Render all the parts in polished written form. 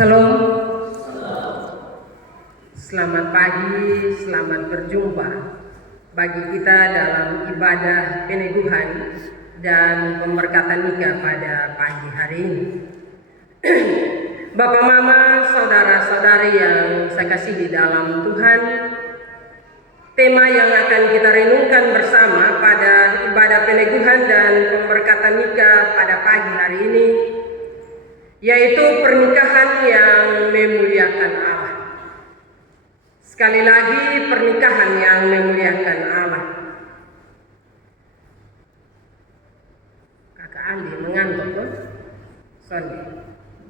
Salam. Selamat pagi, selamat berjumpa bagi kita dalam ibadah peneguhan dan pemberkatan nikah pada pagi hari ini. Bapak, Mama, saudara-saudari yang saya kasihi dalam Tuhan, tema yang akan kita renungkan bersama pada ibadah peneguhan dan pemberkatan nikah pada pagi hari ini yaitu pernikahan yang memuliakan Allah. Sekali lagi, pernikahan yang memuliakan Allah. Kakak Andi mengantuk tuh. Sorry.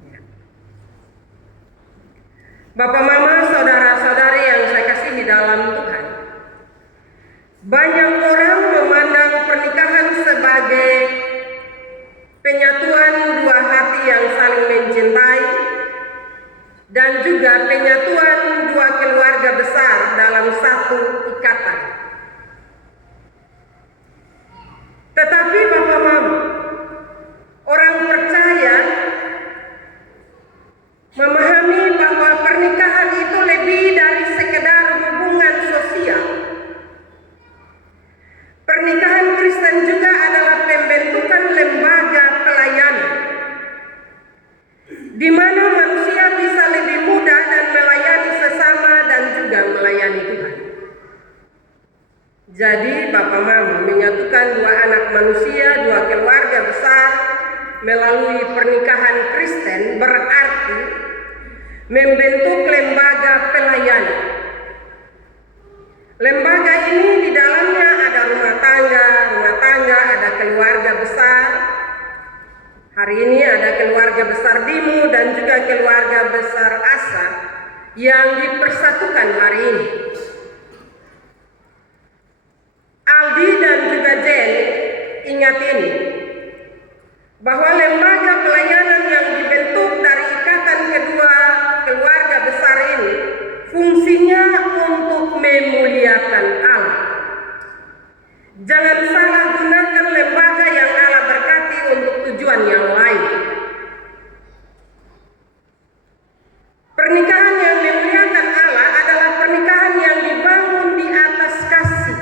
Ya. Bapak, Mama, saudara-saudari yang saya kasihi dalam Tuhan, banyak orang memandang pernikahan sebagai penyatuan dua hati yang saling mencintai dan juga penyatuan dua keluarga besar dalam satu ikatan. Tetapi Bapak, Mama, orang percaya memahami bahwa pernikahan itu lebih dari sekedar hubungan sosial. Pernikahan Kristen juga adalah pembentukan lembaga pelayanan, di mana manusia bisa lebih mudah dan melayani sesama dan juga melayani Tuhan. Jadi Bapak, Mama, menyatukan dua anak manusia, dua keluarga besar melalui pernikahan Kristen berarti membentuk lembaga pelayanan. Lembaga ini di dalamnya ada rumah tangga, ada keluarga besar. Hari ini ada keluarga besar Dimu dan juga keluarga besar Asa yang dipersatukan hari ini. Aldi dan juga Jen ingat ini, bahwa lembaga pelayanan yang dibentuk dari ikatan kedua keluarga besar ini fungsinya untuk memuliakan Allah. Jangan salah gunakan lembaga yang Allah berkati untuk tujuan yang lain. Pernikahan yang memuliakan Allah adalah pernikahan yang dibangun di atas kasih.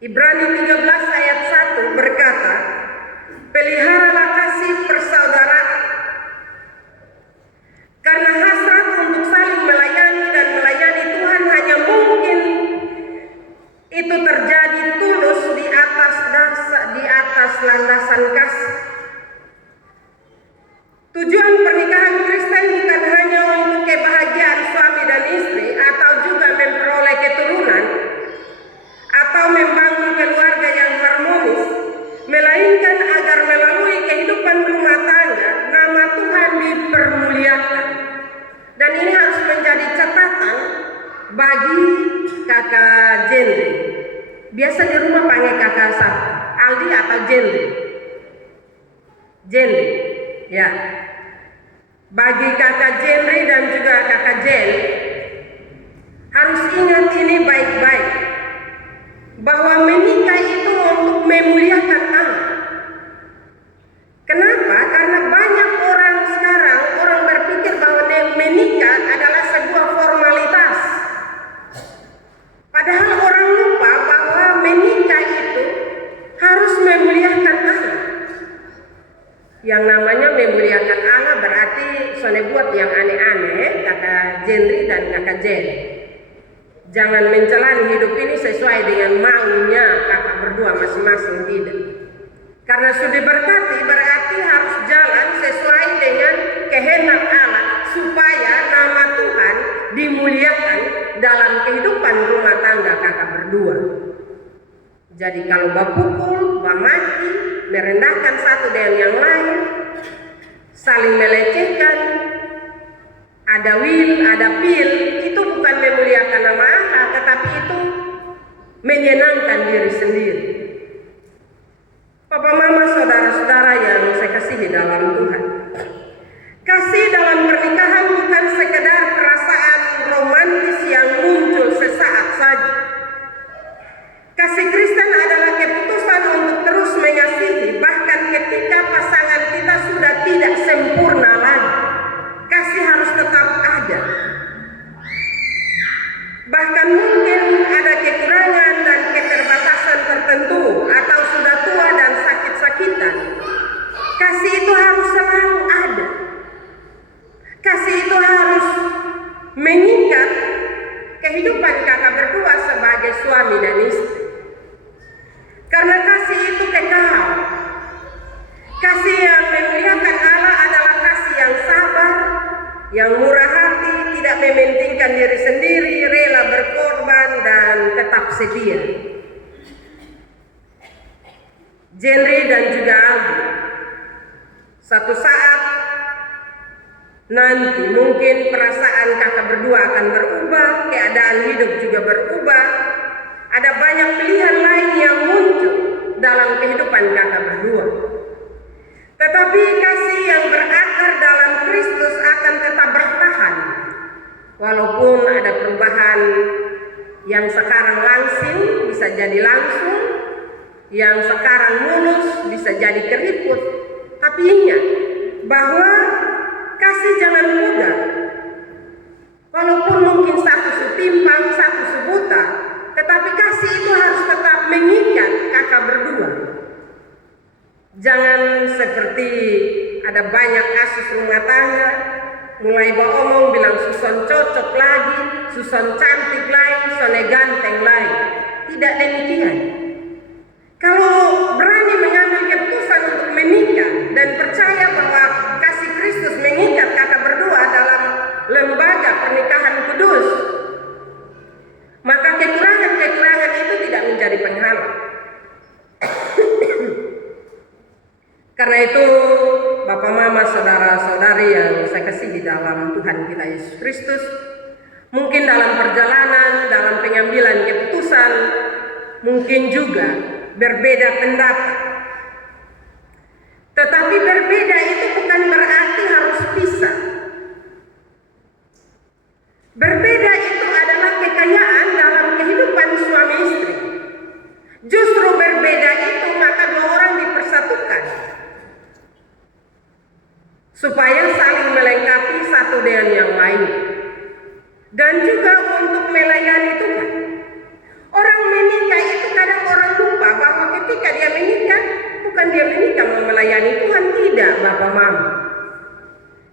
Ibrani 13 ayat 1 berkata, peliharalah kasih persaudaraan, karena hasrat untuk saling melayani dan melayani Tuhan hanya mungkin itu terjadi tulus di atas landasan kasih. Tujuan pernikahan Kristen bukan hanya untuk kebahagiaan suami dan istri atau juga memperoleh keturunan atau membangun keluarga yang harmonis, melainkan agar melalui kehidupan rumah tangga nama Tuhan dipermuliakan. Dan ini harus menjadi catatan bagi kakak Jendri. Biasa di rumah panggil kakak siapa? Aldi atau Jendri? Jendri, ya. Bagi kakak Jendri dan juga kakak Jen, harus ingat ini baik-baik, bahwa menikah itu untuk memuliakan Allah. Kenapa? Karena banyak orang sekarang, orang berpikir bahwa menikah adalah sebuah formalitas. Padahal orang lupa bahwa menikah itu harus memuliakan Allah. Yang namanya memuliakan Allah berarti soalnya buat yang aneh-aneh, kakak Jendri dan kakak Jen. Jangan menjalani hidup ini sesuai dengan maunya kakak berdua masing-masing, tidak. Karena sudah diberkati berarti harus jalan sesuai dengan kehendak Allah supaya nama Tuhan dimuliakan dalam kehidupan rumah tangga kakak berdua. Jadi kalau bapukul, bamaki, merendahkan satu dengan yang lain, saling melecehkan, ada wil, ada pil, itu bukan memuliakan nama Allah, tetapi itu menyenangkan diri sendiri. Papa, Mama, saudara-saudara yang saya kasihi dalam Tuhan, kasih dalam pernikahan bukan sekedar perasaan romantis yang muncul sesaat saja. Kasih Kristen adalah keputusan untuk terus mengasihi bahkan ketika pasangan kita sudah tidak sempurna lagi. Kasih Satu saat nanti mungkin perasaan kakak berdua akan berubah, keadaan hidup juga berubah. Ada banyak pilihan lain yang muncul dalam kehidupan kakak berdua. Tetapi kasih yang berakar dalam Kristus akan tetap bertahan. Walaupun ada perubahan yang sekarang langsing bisa jadi langsung, yang sekarang mulus bisa jadi keriput. Tapi ingat bahwa kasih jangan mudah. Walaupun mungkin satu setimpang, satu sebuta, tetapi kasih itu harus tetap mengikat kakak berdua. Jangan seperti ada banyak kasus rumah tangga, mulai omong bilang suson cocok lagi, suson cantik lagi, sone ganteng lagi. Tidak demikian. Kalau berani mengambil keputusan untuk menikah dan percaya bahwa kasih Kristus mengikat kakak berdua dalam lembaga pernikahan kudus, maka kekurangan-kekurangan itu tidak menjadi penghalang. Karena itu, Bapak Mama, saudara-saudari yang saya kasihi dalam Tuhan kita Yesus Kristus, mungkin dalam perjalanan, dalam pengambilan keputusan, mungkin juga berbeda pendapat. Tetapi berbeda itu bukan berarti harus pisah. Berbeda itu adalah kekayaan dalam kehidupan suami istri. Justru berbeda itu maka dua orang dipersatukan, supaya saling melengkapi satu dengan yang lain, dan juga untuk melayani Tuhan. Orang menikah itu kadang orang lupa bahwa ketika dia menikah, bukan dia menikah mau melayani Tuhan, tidak Bapak Mama.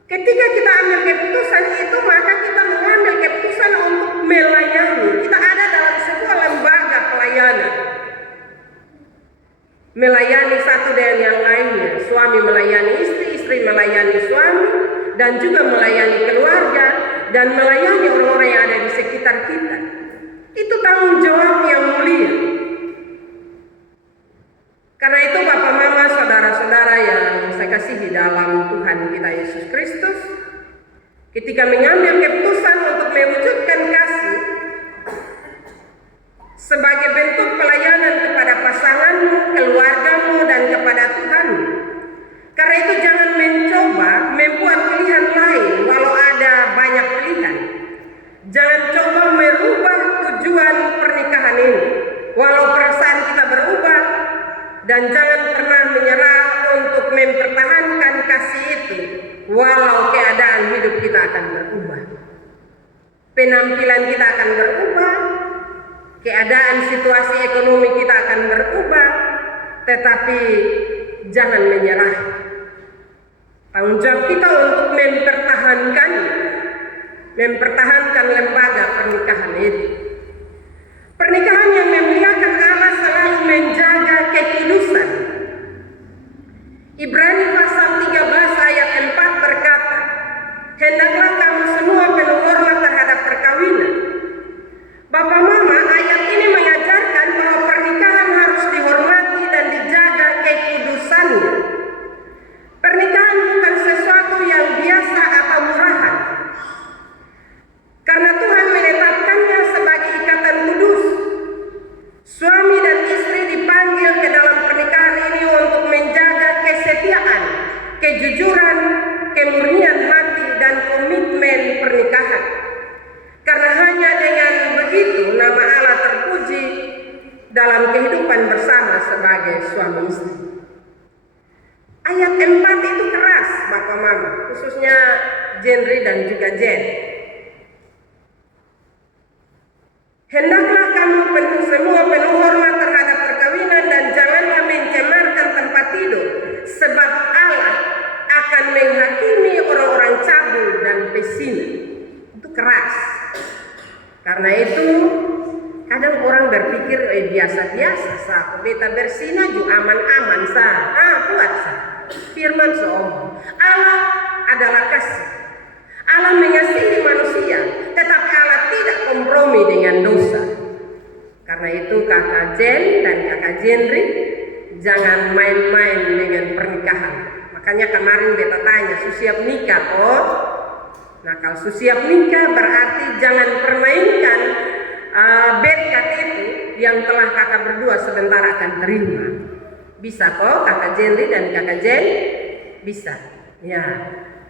Ketika kita ambil keputusan itu, maka kita mengambil keputusan untuk melayani. Kita ada dalam sebuah lembaga pelayanan, melayani satu dengan yang lainnya. Suami melayani istri, istri melayani suami, dan juga melayani keluarga, dan melayani orang-orang yang ada di sekitar kita. Itu tanggung jawab yang mulia. Karena itu Bapak Mama, saudara-saudara yang saya kasihi dalam Tuhan kita Yesus Kristus, ketika mengambil keputusan untuk mewujudkan kasih sebagai bentuk pelayanan kepada pasanganmu, keluargamu, dan kepada Tuhan. Karena itu jangan mencoba membuat pilihan lain walau ada banyak pilihan. Jangan coba merubah tujuan pernikahan ini walau perasaan kita berubah, dan jangan pernah menyerah untuk mempertahankan kasih itu walau keadaan hidup kita akan berubah. Penampilan kita akan berubah, keadaan situasi ekonomi kita akan berubah, tetapi jangan menyerah. Tanggung jawab kita untuk mempertahankan lembaga pernikahan ini. Pernikahan yang memuliakan Allah selalu menjaga kekudusan. Ibrani pasal 13 ayat 4 berkata, hendaklah kamu semua penuh hormat terhadap perkawinan. Bapak Mama, ayat ini mengajarkan bahwa pernikahan harus dihormati dan dijaga kekudusannya. Pernikahan bukan sesuatu yang biasa atau murahan, karena Tuhan menetapkannya sebagai ikatan kudus. Suami dan istri dipanggil ke dalam pernikahan ini untuk menjaga kesetiaan, kejujuran, kemurnian hati, dan komitmen pernikahan. Karena hanya dengan begitu nama Allah terpuji dalam kehidupan bersama sebagai suami istri. Ayat 4 itu keras Bapak Mama, khususnya Jenri dan juga Jen. Hendaklah kamu semua penuh hormat terhadap perkawinan dan janganlah mencemarkan tempat tidur, sebab Allah akan menghakimi orang-orang cabul dan pesina. Itu keras. Karena itu kadang orang berpikir biasa-biasa sah, beta bersina juga aman-aman sah, kuat sah. Firman seomong, Allah adalah kasih. Allah mengasihi manusia, tetapi Allah tidak kompromi dengan dosa. Karena itu kakak Jen dan kakak Jenri, jangan main-main dengan pernikahan. Maka Makanya kemarin beta tanya, su siap nikah kok? Nah kalau su siap nikah berarti jangan permainkan berkat itu yang telah kakak berdua sebentar akan terima. Bisa kok kakak Jenry dan kakak Jen? Bisa. Ya.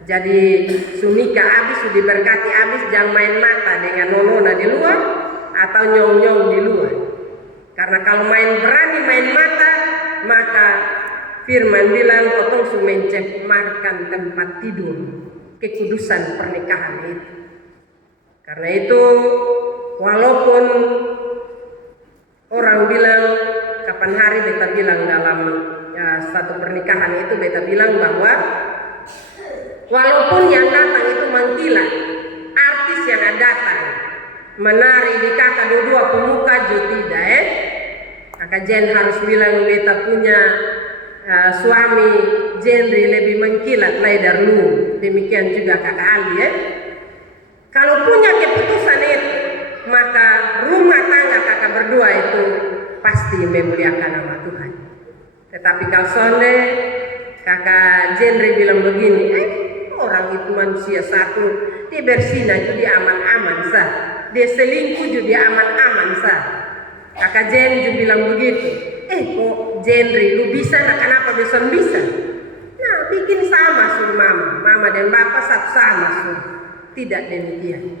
Jadi su nikah abis, su diberkati abis, jangan main mata dengan nonona di luar atau nyong-nyong di luar. Karena kalau berani main mata, maka firman bilang potong su mencemarkan tempat tidur, kekudusan pernikahan itu. Karena itu walaupun orang bilang kapan hari beta bilang dalam satu pernikahan itu beta bilang bahwa walaupun yang datang itu mengkilat, artis yang datang menari di kakak dua pemuka juga tidak Kakak Jen harus bilang beta punya suami Jenry lebih mengkilat ledar lu. Demikian juga kakak Ali Kalau punya keputusan itu, maka rumah tangga kakak berdua itu pasti memuliakan nama Tuhan. Tetapi kalau sonde kakak Jenry bilang begini, orang itu manusia satu, dia bersina juga dia aman-aman sah, dia selingkuh juga dia aman-aman sah. Kakak Jen juga bilang begitu, kok Jenry lu bisa, nah kenapa bisa? Nah bikin sama suruh mama dan bapak satu sama suruh. Tidak demikian.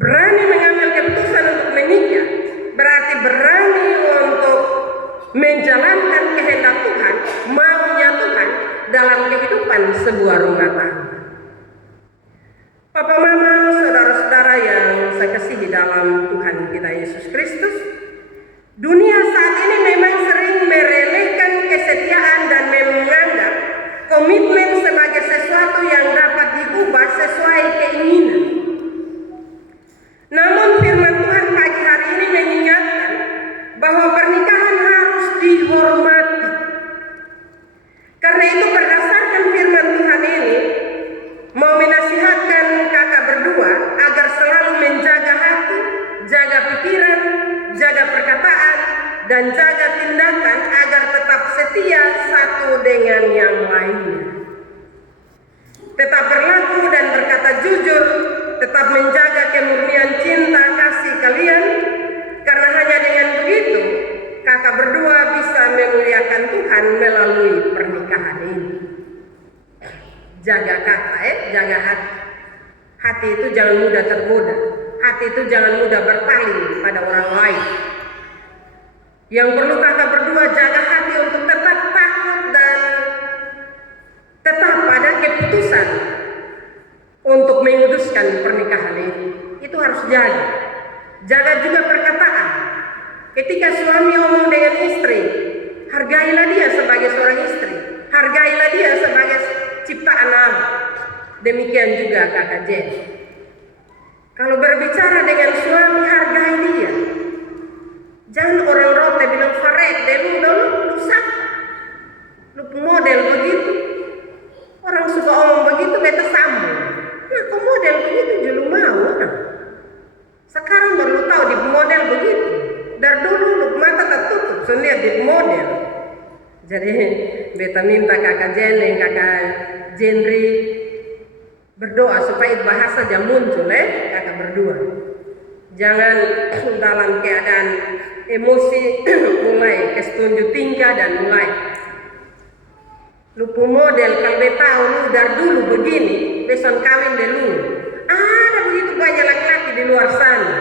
Berani mengambil keputusan untuk menikah berarti berani untuk menjalankan kehendak Tuhan, maunya Tuhan dalam kehidupan sebuah rumah tangga. Papa mama, saudara-saudara yang saya kasihi dalam Tuhan kita Yesus Kristus, dunia saat ini memang sering meremehkan kesetiaan dan menganggap komitmen sebagai sesuatu yang dapat diubah sesuai keinginan. Namun firman Tuhan pagi hari ini mengingatkan bahwa pernikahan harus dihormati. Karena itu berdasarkan firman Tuhan ini mau menasihatkan kakak berdua agar selalu menjaga hati, jaga pikiran, jaga perkataan, dan jaga tindakan agar tetap setia satu dengan yang lainnya. Tetap berlaku dan berkata jujur, tetap menjaga kemurnian cinta kasih kalian, karena hanya dengan begitu kakak berdua bisa memuliakan Tuhan melalui pernikahan ini. Jaga kata, jaga hati. Hati itu jangan mudah tergoda. Hati itu jangan mudah berpaling pada orang lain. Yang perlu kakak berdua jaga hati untuk tetap takut dan tetap pada keputusan untuk menguduskan pernikahan ini. Itu harus jaga. Jaga juga perkataan. Ketika suami ngomong dengan istri, hargailah dia sebagai seorang istri. Hargailah dia sebagai ciptaan Allah. Demikian juga kakak Jen. Kalau berbicara dengan suami, hargai dia. Jangan orang rote bilang faret dulu lu sapa. Lu model begitu. Orang suka omong begitu beta sambung. Nah kok model begitu julu mau nah. Sekarang baru tahu di model begitu. Dari dulu lu mata tertutup lihat di model. Jadi beta minta kakak Jen dan kakak Jenry berdoa supaya bahasa jam muncul kakak berdua. Jangan dalam keadaan emosi mulai kesetuju tingkah dan mulai lupa model. Kalau dia tahu lu dari dulu begini, besok kawin dulu. Ada begitu banyak laki-laki di luar sana.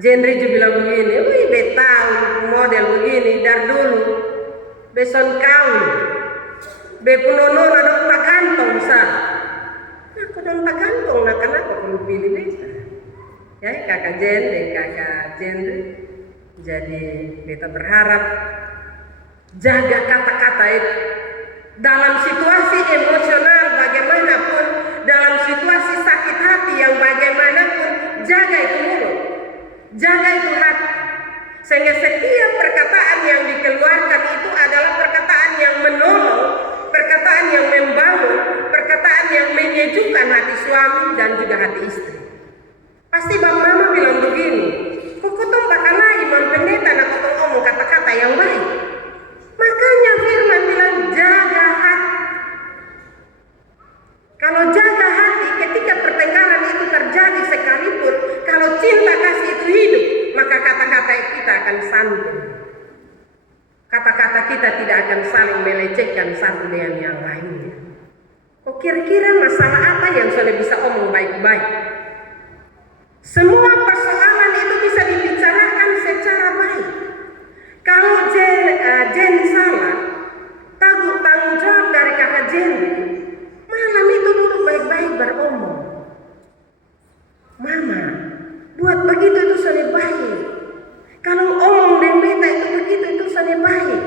Jenry juga bilang begini, wih dia tahu lupa model begini dari dulu, besok kawin. Bepunono ada tak kantong sah. Nah, kau dong tak kantong, nah kenapa perlu pilih beta? Ya kakak Jen dan kakak Jenry. Jadi beta berharap jaga kata-kata itu dalam situasi emosional bagaimanapun, dalam situasi sakit hati yang bagaimanapun, jaga itu mulut, jaga itu hati, sehingga setiap perkataan yang dikeluarkan itu adalah perkataan yang menolong, perkataan yang membangun, perkataan yang menyejukkan hati suami dan juga hati istri. Pasti Bang Mama bilang begini, kok kotong bakal lagi pendeta nak kotong ngomong kata-kata yang baik. Makanya firman bilang jaga hati. yang lainnya. Oh, kira-kira masalah apa yang sudah bisa omong baik-baik? Semua persoalan itu bisa dibicarakan secara baik. Kalau Jen salah, tanggung jawab dari kakak Jen, malam itu duduk baik-baik beromong. Mama, buat begitu itu sudah baik. Kalau omong dan beta itu begitu itu sudah baik.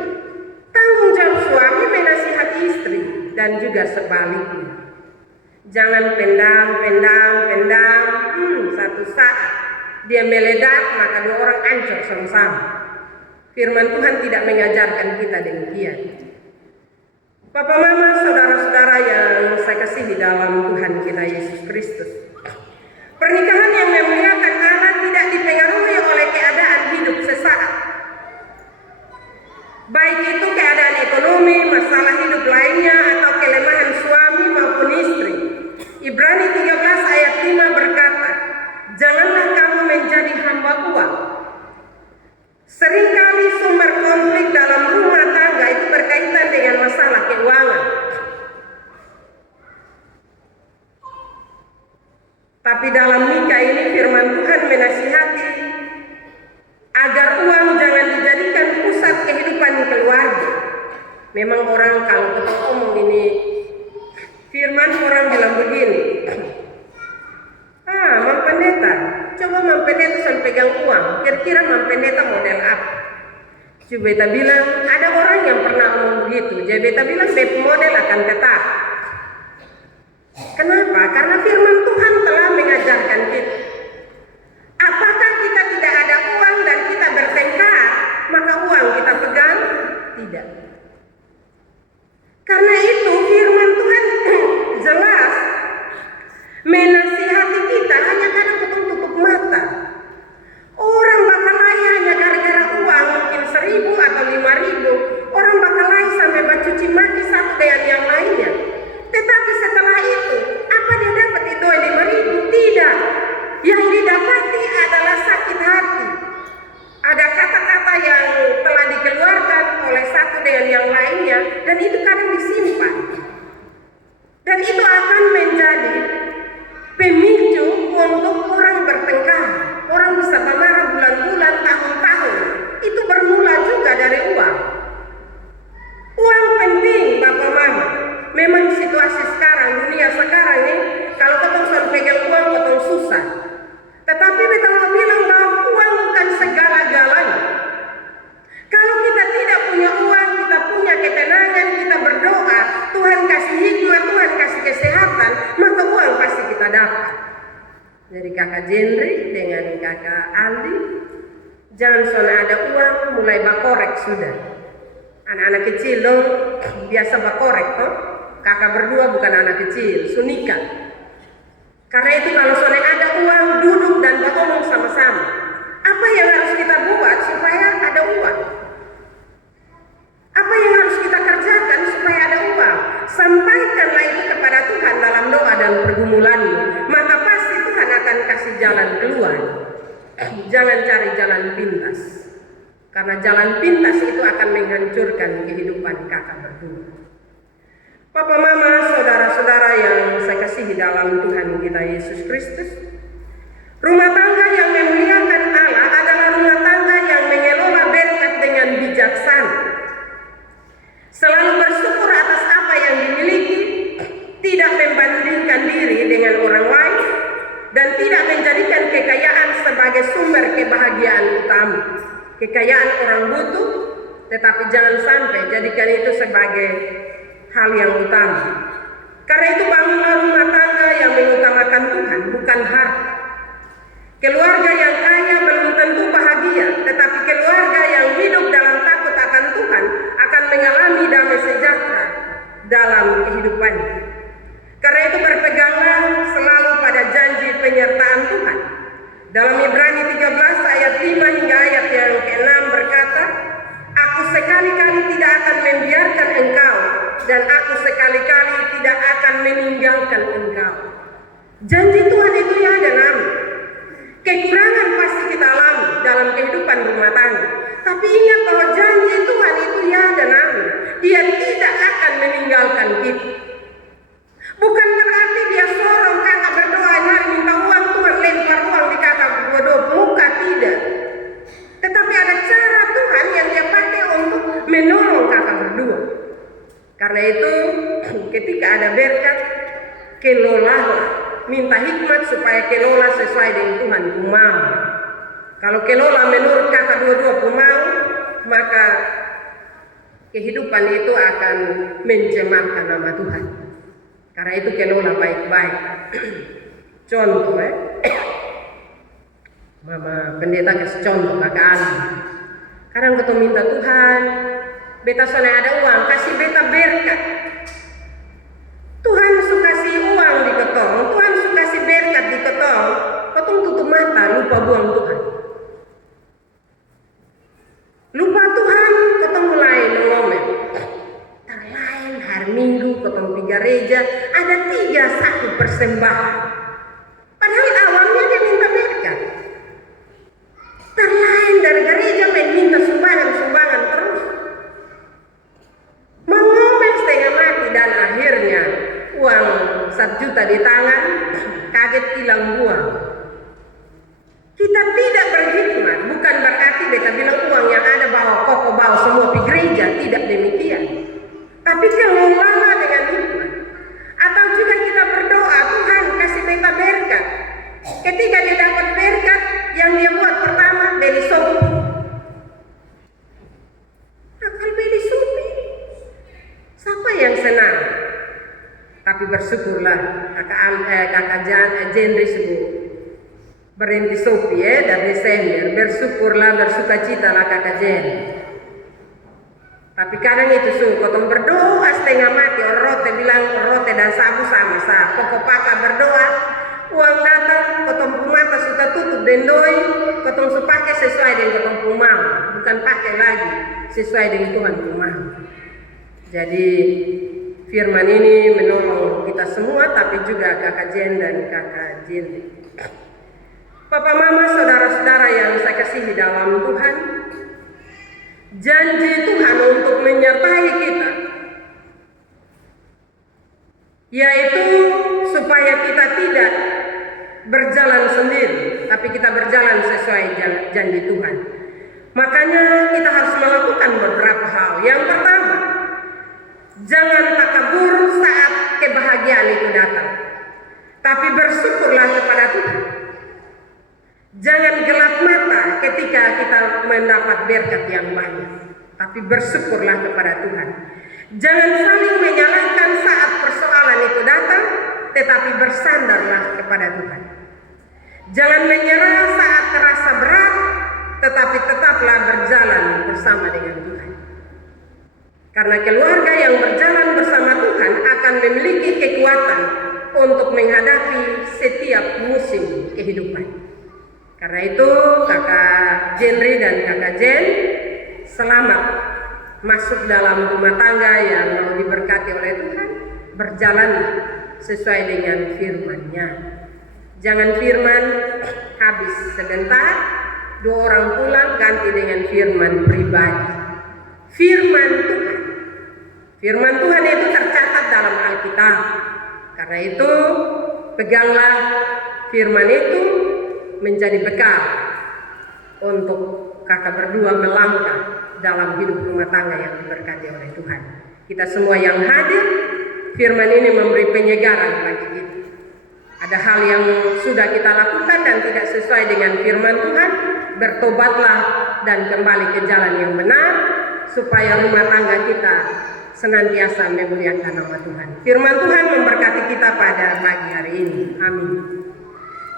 Tanggung jawab suami menasihati istri dan juga sebaliknya. Jangan pendam. Satu saat dia meledak, maka dua orang hancur sama-sama. Firman Tuhan tidak mengajarkan kita demikian. Papa, mama, saudara-saudara yang saya kasihi dalam Tuhan kita Yesus Kristus. Pernikahan yang memuliakan Allah tidak dipengaruhi oleh keadaan hidup sesaat. Baik itu keadaan ekonomi, masalah hidup lainnya, atau kelemahan suami maupun istri. Ibrani 13 ayat 5 berkata, janganlah kamu menjadi hamba uang. Seringkali sumber konflik dalam rumah tangga itu berkaitan dengan masalah keuangan. Tapi dalam nikah ini firman Tuhan menasihati agar uang jangan dijadikan pusat kehidupan keluarga. Memang orang kalau kita ngomong ini firman orang bilang begini, Mam Pendeta, coba Mam Pendeta sampai pegang uang, kira-kira Mam Pendeta model apa? Coba beta bilang, ada orang yang pernah ngomong begitu, jadi beta bilang beb model akan tetap. Kenapa? Karena firman Tuhan telah mengajarkan kita. Apakah kita tidak ada uang dan kita bertengkar, maka uang kita pegang? Tidak. Karena itu firman Tuhan jelas menasihati kita, hanya kadang kita tutup mata. Orang bakal lain hanya gara-gara uang, mungkin 1.000 atau 5.000. Orang bakal lain sampai mencuci maki satu dengan yang lainnya. Tetapi setelah itu, apa dia dapat itu 5.000? Tidak. Yang didapati adalah sakit hati. Ada kata-kata yang telah dikeluarkan oleh satu dengan yang lainnya, dan itu kadang disimpan. Dan itu akan menjadi pemicu untuk orang bertengkar. Orang bisa marah bulan-bulan, tahun-tahun. Itu bermula juga dari uang. Uang penting, Bapak Mama. Memang situasi sekarang, dunia sekarang ini, kalau ketong sudah pegang uang, ketong susah. Tetapi kita mau bilang bahwa uang bukan segala-galanya. Kalau kita tidak punya uang, kita punya ketenangan, kita berdoa, Tuhan kasih hikmah, Tuhan kasih kesehatan, maka uang pasti kita dapat. Jadi kakak Jendri dengan kakak Aldi, jangan soalnya ada uang, mulai bakorek sudah. Anak-anak kecil dong, biasa bakorek toh. Kakak berdua bukan anak kecil, sunika. Karena itu kalau soalnya ada uang, duduk dan ngomong sama-sama. Apa yang harus kita buat supaya ada uang? Apa yang harus kita kerjakan supaya ada uang? Sampaikanlah itu kepada Tuhan dalam doa dan pergumulanmu. Maka pasti Tuhan akan kasih jalan keluar. Jangan cari jalan pintas. Karena jalan pintas itu akan menghancurkan kehidupan kakak berdua. Papa, mama, saudara-saudara yang saya kasihi dalam Tuhan kita Yesus Kristus. Rumah tangga yang memuliakan Allah adalah rumah tangga yang mengelola berkat dengan bijaksana. Selalu bersyukur atas apa yang dimiliki, tidak membandingkan diri dengan orang lain, dan tidak menjadikan kekayaan sebagai sumber kebahagiaan utama. Kekayaan orang butuh, tetapi jangan sampai jadikan itu sebagai hal yang utama. Karena itu bangunlah rumah tangga yang mengutamakan Tuhan, bukan harta. Keluarga yang kaya belum tentu bahagia, tetapi keluarga yang hidup dalam takut akan Tuhan akan mengalami damai sejahtera dalam kehidupannya. Karena itu berpeganglah selalu pada janji penyertaan Tuhan. Dalam Ibrani 13 ayat 5 hingga ayat yang ke-6 berkata, Aku sekali-kali tidak akan membiarkan engkau, dan aku sekali-kali tidak akan meninggalkan engkau. Janji Tuhan itu ya ada nama. Kekurangan pasti kita alami dalam kehidupan rumah tangga. Tapi ingat bahwa janji Tuhan itu ya dan amin. Dia tidak akan meninggalkan kita. Bukan berarti dia sorong kakak berdoa nyari minta uang, Tuhan lempar uang di kakak berdoa muka, tidak. Tetapi ada cara Tuhan yang dia pakai untuk menolong kakak berdua. Karena itu ketika ada berkat, kelolalah, minta hikmat supaya kelola sesuai dengan Tuhan mau. Kalau kelola menurut kakak dua-dua mau, maka kehidupan itu akan mencemarkan nama Tuhan. Karena itu kelola baik-baik. Contoh Mama pendeta kasih contoh kakak Ali. Kadang kita minta Tuhan, beta sana ada uang, kasih beta berkat. Tuhan suka kasih uang di ketong, Tuhan suka kasih berkat di ketong. Ketong tutup mata, lupa buang Tuhan. Lupa Tuhan, ketong mulai ngomel. Terlain hari Minggu, ketong pergi gereja, ada 3 persembahan. Padahal awalnya dia minta berkat. Terlain dari gereja minta sumbangan terus. Mau ngomel setengah mati dan akhirnya uang 1 juta di tangan, kaget hilang buang. Kita tidak berhikmat, bukan berarti beta bilang uang yang ada bawa koko bawa semua di gereja, tidak demikian. Tapi kelolalah dengan hikmat. Atau juga kita berdoa, Tuhan kasih beta berkat. Ketika dia dapat berkat, yang dia buat pertama beli sopi. Akal beli sopi, siapa yang senang? Tapi bersyukurlah kakak Jenri sebut berhenti sopi dari Desember. Bersyukurlah, bersukacitalah kakak Jen. Tapi kadang itu kotong berdoa setengah mati. Rote bilang rote dan sabu sama-sama. Pokok pakak berdoa, uang datang, kotong mata sudah tutup dendoi, kotong pakai sesuai dengan kotong pumau, bukan pakai lagi sesuai dengan Tuhan pumau. Jadi firman ini menolong kita semua, tapi juga kakak Jen dan kakak Jen. Papa mama saudara-saudara yang saya kasihi dalam Tuhan, janji Tuhan untuk menyertai kita, yaitu supaya kita tidak berjalan sendiri, tapi kita berjalan sesuai janji Tuhan. Makanya kita harus melakukan beberapa hal. Yang pertama, jangan takabur saat kebahagiaan itu datang, tapi bersyukurlah kepada Tuhan. Jangan gelap mata ketika kita mendapat berkat yang banyak, tapi bersyukurlah kepada Tuhan. Jangan saling menyalahkan saat persoalan itu datang, tetapi bersandarlah kepada Tuhan. Jangan menyerah saat terasa berat, tetapi tetaplah berjalan bersama dengan Tuhan. Karena keluarga yang berjalan bersama Tuhan akan memiliki kekuatan untuk menghadapi setiap musim kehidupan. Karena itu kakak Jenri dan kakak Jen, selamat masuk dalam rumah tangga yang mau diberkati oleh Tuhan. Berjalanlah sesuai dengan firman-Nya. Jangan firman habis sebentar, 2 orang pulang ganti dengan firman pribadi. Firman Tuhan. Firman Tuhan itu tercatat dalam Alkitab. Karena itu peganglah firman itu menjadi bekal untuk kakak berdua melangkah dalam hidup rumah tangga yang diberkati oleh Tuhan. Kita semua yang hadir, firman ini memberi penyegaran bagi kita. Ada hal yang sudah kita lakukan dan tidak sesuai dengan firman Tuhan, bertobatlah dan kembali ke jalan yang benar, supaya rumah tangga kita senantiasa memuliakan nama Tuhan. Firman Tuhan memberkati kita pada pagi hari ini. Amin.